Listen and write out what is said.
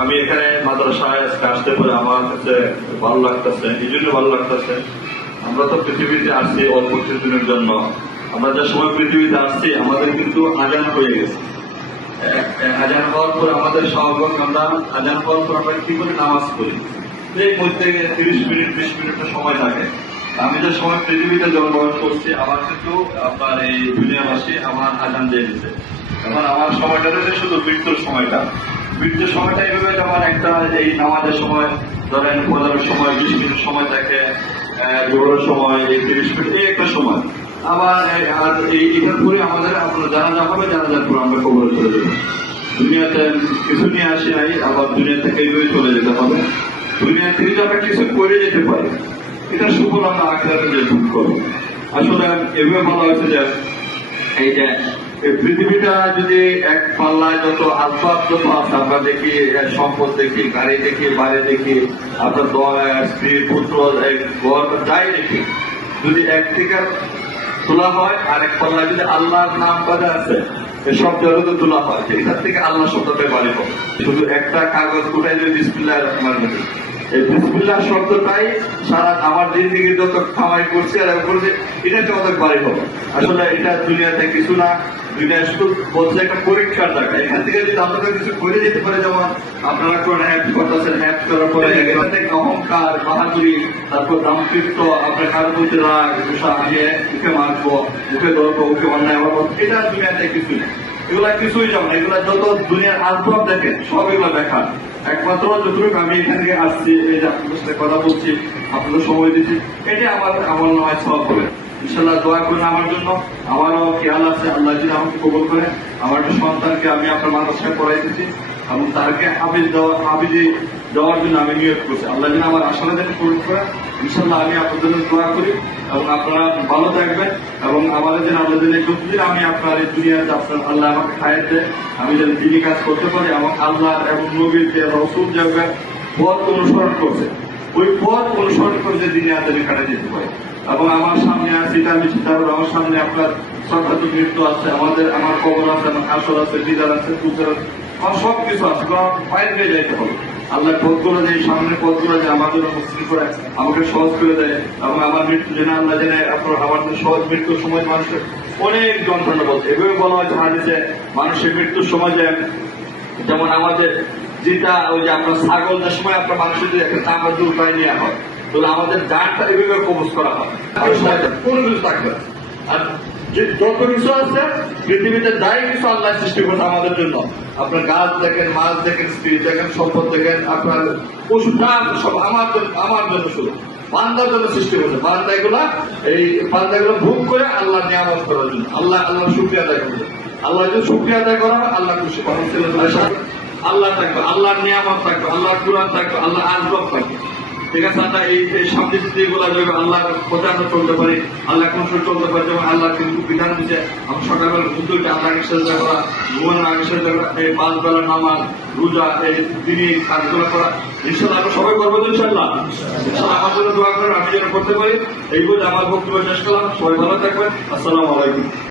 আমি এখানে মাদ্রাসায় আজকে আসতে পারে আমার কাছে ভালো লাগতেছে, এই জন্য ভালো লাগতেছে। আমরা তো পৃথিবীতে আসছি অল্প কিছুদিনের জন্য। আমরা যে সময় পৃথিবীতে আসছি, আমাদের কিন্তু আজান হয়ে গেছে। আজান হওয়ার পর আমাদের স্বাভাবিক আমরা আজান হওয়ার পর আমরা কি করে নামাজ পড়ি? এই মধ্যে তিরিশ মিনিট, বিশ মিনিটের সময় থাকে আমি যে সময় পৃথিবীতে জন্মগ্রহণ করছি, আমার কিন্তু আপনার এই দুনিয়াবাসী আমার আজান দিয়ে দিচ্ছে এখন আমার সময়টা রয়েছে শুধু মৃত্যুর সময়টা। মৃত্যুর সময়টা এইভাবে যেমন একটা এই নামাজের সময়, ধরেন পনেরো সময় বিশ মিনিট সময় থাকে জোরের সময়, এই তিরিশ মিনিট, এই একটা সময়। আবার আর এই পরে আমাদের আপনার জানা যা হবে, জানা যার পর আমরা কবরে চলে যাব। দুনিয়াতে কিছু নিয়ে আসি নাই, আবার দুনিয়া থেকে এইভাবে চলে যেতে হবে। দুনিয়া থেকে আমরা কিছু করে যেতে পারি। এটা আমরা আখেরাতে যে করব আসলে এভাবে বলা হয়েছে যে এই যে এই পৃথিবীটা যদি এক পাল্লায় যত আসবাব যত আছে আমরা দেখি সম্পদ দেখি গাড়ি দেখি বাড়ি দেখি আপনার দ- এ, স্ত্রী পুত্র যাই দেখি। যদি এক থেকে তোলা হয় আর এক পাল্লায় যদি আল্লাহর নাম বাজা আছে সব জগতে তোলা হয়। এখান থেকে আল্লাহ শব্দটা বাড়ি শুধু একটা কাগজ কোথায় যদি রহিম। এই বিসমিল্লাহ শব্দটাই সারা আমার জিন্দিগি যত কামাই করছে আর করছি এটাতে অনেক বাড়ি হবে আসলে এটা দুনিয়াতে কিছু না দুনিয়া শুধু বলছে একটা পরীক্ষার জায়গা। এখান থেকে যদি আপনারা কিছু করে যেতে পারে যেমন আপনারা কোন হ্যাপ করতেছেন হ্যাপ করার পরে এখান থেকে অহংকার বাহাদুরি তারপর দাম্পিত্ব আপনার কারও বলতে রাগ গুসা আগে মুখে মারবো মুখে ধরবো মুখে অন্যায় হব এটা দুনিয়াতে কিছু নেই এগুলা কিছুই যেমন এগুলা যত দুনিয়ার আসবাব দেখেন সব এগুলা দেখার একমাত্র যতটুকু আমি এখান থেকে আসছি, এই যে কথা বলছি, আপনাদের সময় দিচ্ছি এটি আমার আমার নয় সব হবে। ইনশাল্লাহ দোয়া করুন আমার জন্য। আমারও খেয়াল আছে, আল্লাহ যদি আমাকে কবল করে, আমার একটা সন্তানকে আমি আপনার মাদ্রাসায় পড়াইতেছি এবং তাকে হাবিজ দেওয়া হাবিজি দেওয়ার জন্য আমি নিয়োগ করছি। আল্লাহ যেন আমার আশা যেন পূরণ করে ইনশাল্লাহ আমি আপনাদের দোয়া করি এবং আপনারা ভালো থাকবেন এবং আমাদের যেন যেন যতদিন আমি আপনার এই দুনিয়াতে আপনার আল্লাহ আমাকে দেয় আমি যেন দিনই কাজ করতে পারি এবং আল্লাহ এবং নবীর যে রসুল যে পথ অনুসরণ করছে, ওই পথ অনুসরণ করে যে দিনে আদারে কাটা যেতে পারে। এবং আমার সামনে আছে আমি করব আমার সামনে আপনার সরকার মৃত্যু আছে, আমাদের, আমার কবর আছে, আমার আসর আছে, দিদার আছে পুজোর আছে আমার সব কিছু আছে বাইরে যাইতে হবে। আল্লাহ পথগুলো যে সামনে পথগুলো যে আমার জন্য মুসলিম করে আমাকে সহজ করে দেয় এবং আমার মৃত্যু যেন আল্লাহ যেন আপনার আমার সহজ মৃত্যুর সময় মানুষের অনেক যন্ত্রণা বলছে। এভাবে বলা হয়েছে হাদিসে মানুষের মৃত্যুর সময় যে যেমন আমাদের যেটা ওই যে আপনার ছাগল যে সময় আপনার মানুষের যে একটা চামড়া দূর পায়ে নেওয়া হয় তো আমাদের জানটা এভাবে কবজ করা হয়। কোনো কিছু থাকবে? আর যে যত কিছু আছে, পৃথিবীতে যাই কিছু আল্লাহ সৃষ্টি করছে আমাদের জন্য। আপনার গাছ দেখেন, মাছ দেখেন, স্ত্রী দেখেন, সম্পদ দেখেন, আপনার পশু সব আমার জন্য আমার জন্য শুধু। বান্দার জন্য সৃষ্টি করছে। বান্দা এগুলা, এই বান্দা এগুলো ভোগ করে আল্লাহ নিয়ামত করার জন্য। আল্লাহ আল্লাহ শুক্রিয়া আদায় করবে। আল্লাহ যদি শুক্রিয়া আদায় করা হয় আল্লাহ খুশি করেন আল্লাহ থাকবে আল্লাহর নিয়ামত থাকবে, আল্লাহর কুরআন থাকবে আল্লাহ আসবাব থাকবে। আল্লাহ আল্লাহ কিন্তু বিধান সকালবেলা করা আগে নামাজ, রোজা, এই করা সবাই আমি যেন করতে পারি, এই বলে আমার বক্তব্য শেষ করলাম, সবাই ভালো থাকবেন, আসসালামু আলাইকুম।